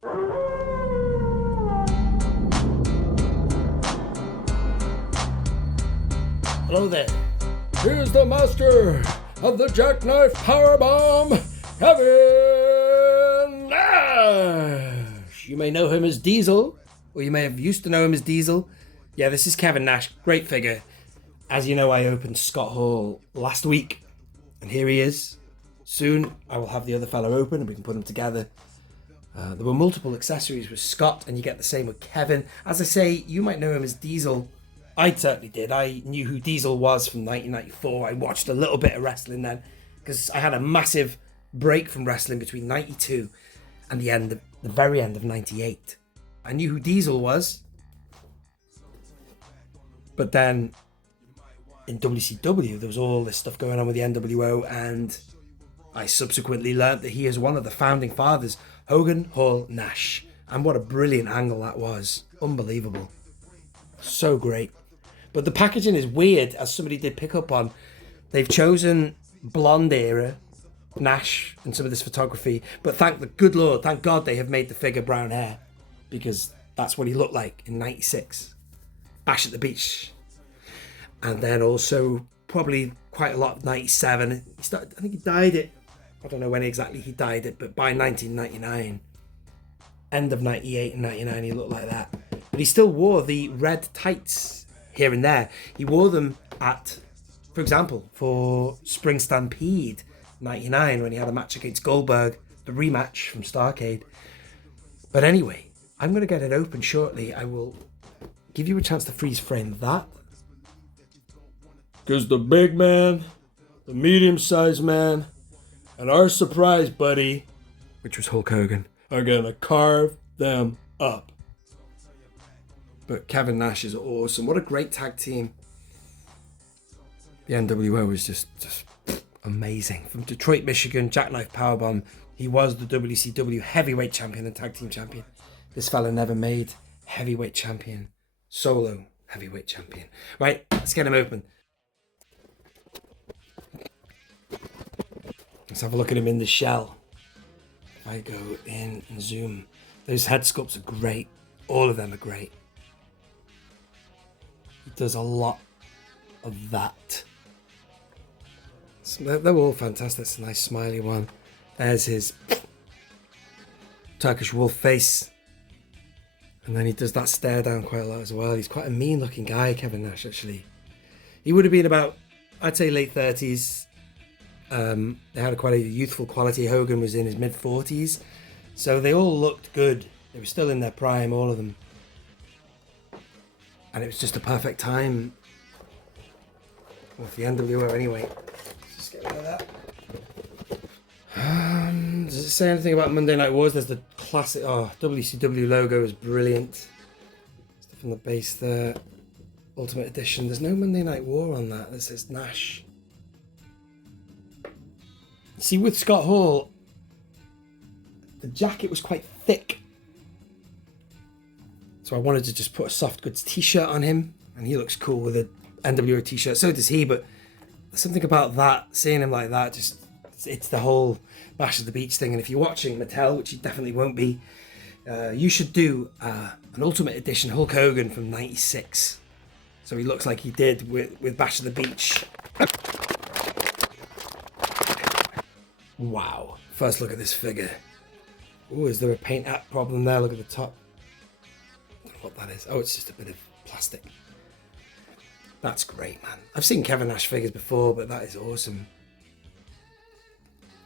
Hello there. Here's the master of the jackknife powerbomb, Kevin Nash. You may know him as Diesel, or you may have used to know him as Diesel. Yeah, this is Kevin Nash. Great figure. As you know, I opened Scott Hall last week, and here he is. Soon, I will have the other fellow open, and we can put them together. There were multiple accessories with Scott, and you get the same with Kevin. As I say, you might know him as Diesel. I certainly did. I knew who Diesel was from 1994. I watched a little bit of wrestling then, because I had a massive break from wrestling between 92 and the very end of 98. I knew who Diesel was. But then in WCW, there was all this stuff going on with the nWo, and I subsequently learned that he is one of the founding fathers, Hogan, Hall, Nash. And what a brilliant angle that was. Unbelievable. So great. But the packaging is weird, as somebody did pick up on. They've chosen blonde era, Nash, and some of this photography. But thank the good Lord, thank God they have made the figure brown hair. Because that's what he looked like in 96. Bash at the Beach. And then also probably quite a lot of 97. I think he dyed it. I don't know when exactly he dyed it, but by 1999. End of 98 and 99 he looked like that. But he still wore the red tights here and there. He wore them at, for example, for Spring Stampede 99 when he had a match against Goldberg, the rematch from Starrcade. But anyway, I'm going to get it open shortly. I will give you a chance to freeze frame that. Because the big man, the medium-sized man, and our surprise buddy, which was Hulk Hogan, are going to carve them up. But Kevin Nash is awesome. What a great tag team. The nWo was just amazing. From Detroit, Michigan, Jackknife Powerbomb. He was the WCW heavyweight champion and tag team champion. This fella never made heavyweight champion. Solo heavyweight champion. Right, let's get him open. Let's have a look at him in the shell. If I go in and zoom. Those head sculpts are great. All of them are great. He does a lot of that. They're all fantastic. It's a nice smiley one. There's his Turkish wolf face. And then he does that stare down quite a lot as well. He's quite a mean looking guy, Kevin Nash, actually. He would have been about, I'd say, late 30s. They had quite a youthful quality. Hogan was in his mid 40s, so they all looked good. They were still in their prime, all of them, and it was just a perfect time with the nWo. Anyway, let's just get rid of that. Does it say anything about Monday Night Wars? There's the classic WCW logo is brilliant. Stuff on the base there. Ultimate Edition. There's no Monday Night War on that. This is Nash. See, with Scott Hall, the jacket was quite thick. So I wanted to just put a soft goods t-shirt on him. And he looks cool with a nWo t-shirt. So does he, but there's something about that, seeing him like that, just it's the whole Bash at the Beach thing. And if you're watching Mattel, which you definitely won't be, you should do an Ultimate Edition Hulk Hogan from 96. So he looks like he did with Bash at the Beach. Wow. First look at this figure. Oh, is there a paint app problem there? Look at the top. I don't know what that is. Oh, it's just a bit of plastic. That's great, man. I've seen Kevin Nash figures before, but that is awesome.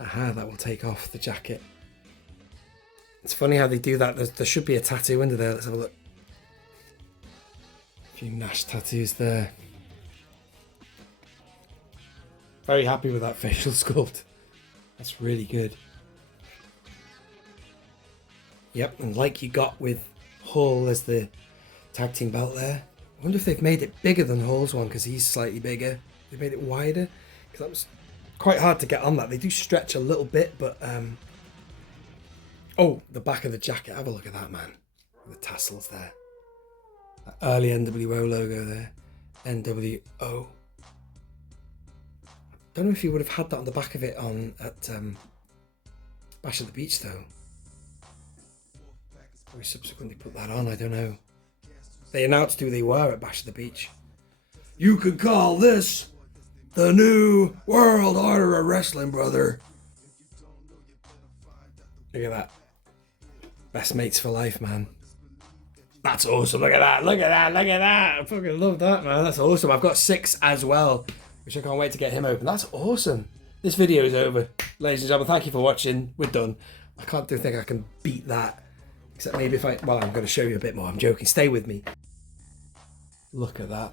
Aha, that will take off the jacket. It's funny how they do that. There should be a tattoo under there. Let's have a look. A few Nash tattoos there. Very happy with that facial sculpt. That's really good. Yep, and like you got with Hall, there's the tag team belt there. I wonder if they've made it bigger than Hall's one, because he's slightly bigger. They made it wider, because that was quite hard to get on that. They do stretch a little bit, but oh, the back of the jacket. Have a look at that, man. The tassels there. That early nWo logo there. nWo. Don't know if you would have had that on the back of it at Bash at the Beach though. We subsequently put that on, I don't know. They announced who they were at Bash of the Beach. You could call this the new world order of wrestling, brother. Look at that. Best mates for life, man. That's awesome. Look at that. Look at that. Look at that. I fucking love that, man. That's awesome. I've got 6 as well, which I can't wait to get him open. That's awesome. This video is over. Ladies and gentlemen, thank you for watching. We're done. I can't think I can beat that. Except maybe if well, I'm going to show you a bit more. I'm joking. Stay with me. Look at that.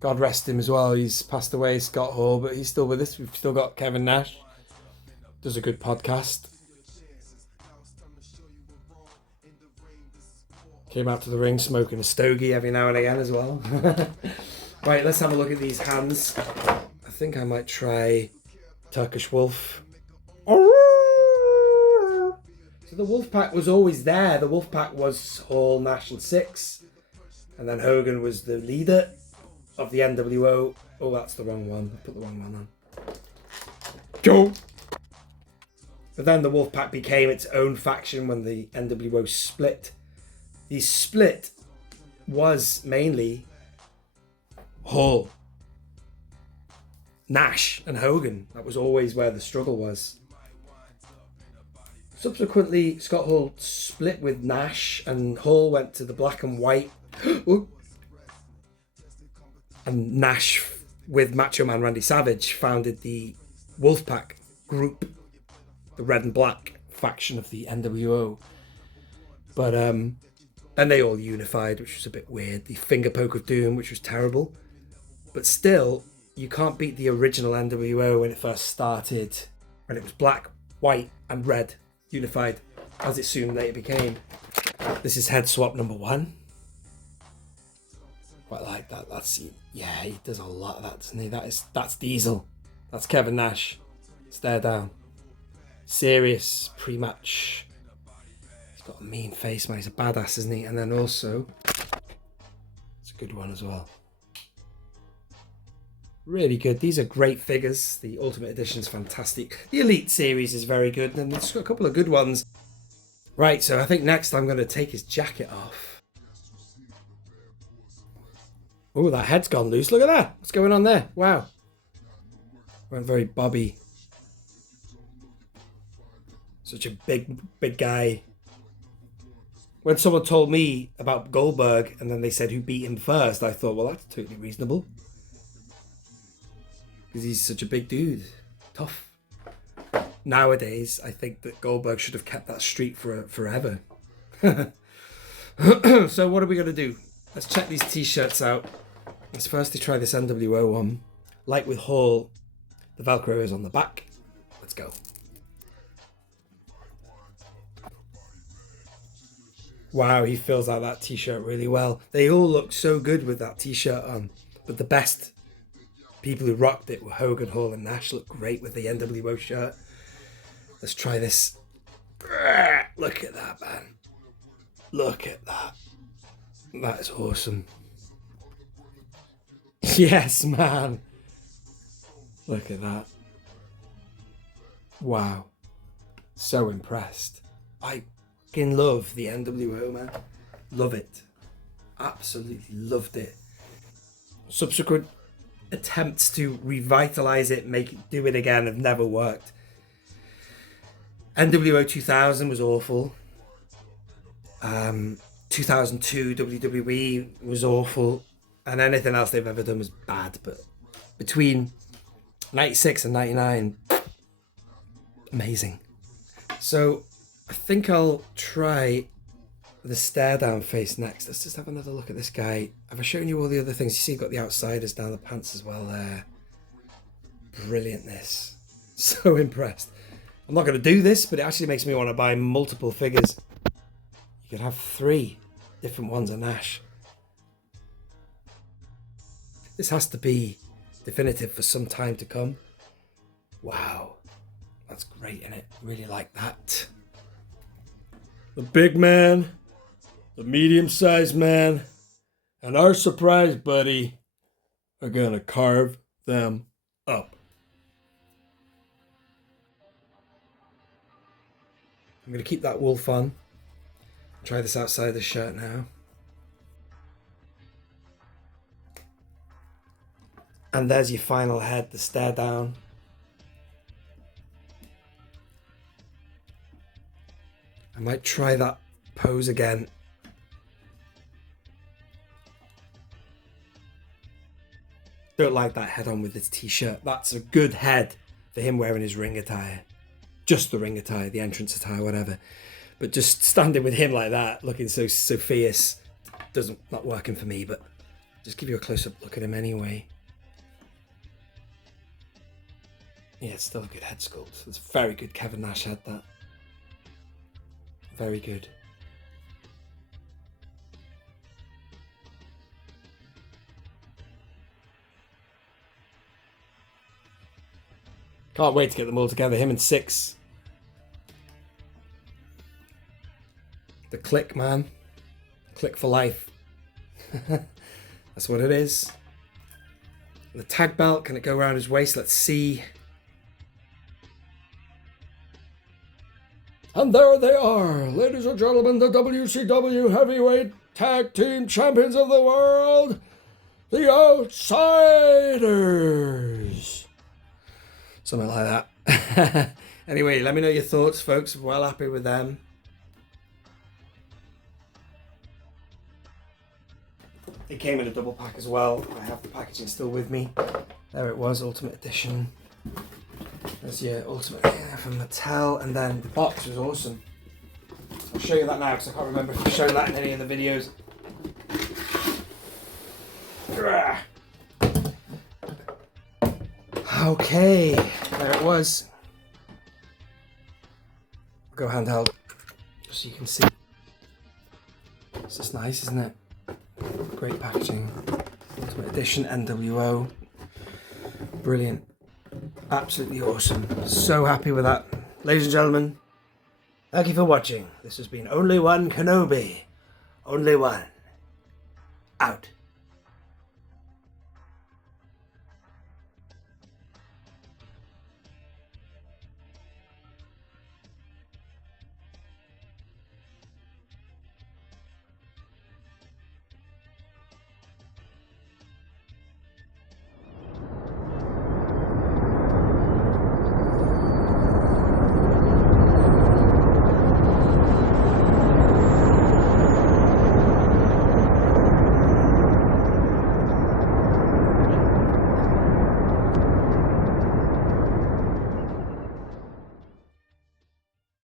God rest him as well. He's passed away, Scott Hall, but he's still with us. We've still got Kevin Nash. Does a good podcast. Came out to the ring smoking a stogie every now and again as well. Right, let's have a look at these hands. I think I might try Turkish Wolf. So the Wolfpack was always there. The Wolfpack was Hall, Nash and Six. And then Hogan was the leader of the NWO. Oh, that's the wrong one. I put the wrong one on. Go! But then the Wolfpack became its own faction when the NWO split. The split was mainly Hall, Nash and Hogan. That was always where the struggle was. Subsequently, Scott Hall split with Nash and Hall went to the black and white. And Nash, with Macho Man Randy Savage, founded the Wolfpack group, the red and black faction of the NWO. But then they all unified, which was a bit weird. The finger poke of doom, which was terrible. But still, you can't beat the original NWO when it first started, when it was black, white and red, unified, as it soon later became. This is head swap number 1. Quite like that. That's, yeah, he does a lot of that, doesn't he? That's Diesel. That's Kevin Nash. Stare down. Serious pre-match. He's got a mean face, man. He's a badass, isn't he? And then also, it's a good one as well. Really good. These are great figures. The Ultimate Edition is fantastic. The Elite series is very good. And there's got a couple of good ones. Right, so I think next I'm going to take his jacket off. Oh, that head's gone loose. Look at that. What's going on there? Wow. Went very Bobby. Such a big guy. When someone told me about Goldberg and then they said who beat him first, I thought, well, that's totally reasonable. Because he's such a big dude. Tough. Nowadays, I think that Goldberg should have kept that streak for forever. So what are we going to do? Let's check these t-shirts out. Let's firstly try this NWO one. Like with Hall, the Velcro is on the back. Let's go. Wow, he fills out that t-shirt really well. They all look so good with that t-shirt on. But the best people who rocked it were Hogan, Hall and Nash. Look great with the NWO shirt. Let's try this. Look at that, man. Look at that. That is awesome. Yes, man. Look at that. Wow. So impressed. I fucking love the NWO, man. Love it. Absolutely loved it. Subsequent attempts to revitalize it, do it again, have never worked. NWO 2000 was awful. 2002 WWE was awful. And anything else they've ever done was bad. But between 96 and 99, amazing. So I think I'll try the stare down face next. Let's just have another look at this guy. Have I shown you all the other things? You see, you've got the outsiders down the pants as well there. Brilliantness. So impressed. I'm not going to do this, but it actually makes me want to buy multiple figures. You could have 3 different ones of Nash. This has to be definitive for some time to come. Wow. That's great, isn't it? Really like that. The big man, the medium-sized man, and our surprise buddy are going to carve them up. I'm going to keep that wolf on. Try this outside the shirt now. And there's your final head, the stare down. I might try that pose again. Don't like that head on with his t-shirt. That's a good head for him wearing his ring attire. Just the ring attire, the entrance attire, whatever. But just standing with him like that, looking so fierce, not working for me, but just give you a close-up look at him anyway. Yeah, it's still a good head sculpt. It's very good. Kevin Nash had that. Very good. Can't wait to get them all together, him and Six. The click, man. Click for life. That's what it is. The tag belt, can it go around his waist? Let's see. And there they are, ladies and gentlemen, the WCW Heavyweight Tag Team Champions of the World, the Outsiders. Something like that. Anyway, let me know your thoughts, folks. Well happy with them. It came in a double pack as well. I have the packaging still with me. There it was, Ultimate Edition. There's your Ultimate from Mattel, and then the box was awesome. I'll show you that now because I can't remember if I've shown that in any of the videos. Okay, there it was. Go handheld, just so you can see. It's just nice, isn't it? Great packaging. Ultimate Edition, nWo. Brilliant. Absolutely awesome. So happy with that. Ladies and gentlemen, thank you for watching. This has been Only One Kenobi. Only One. Out.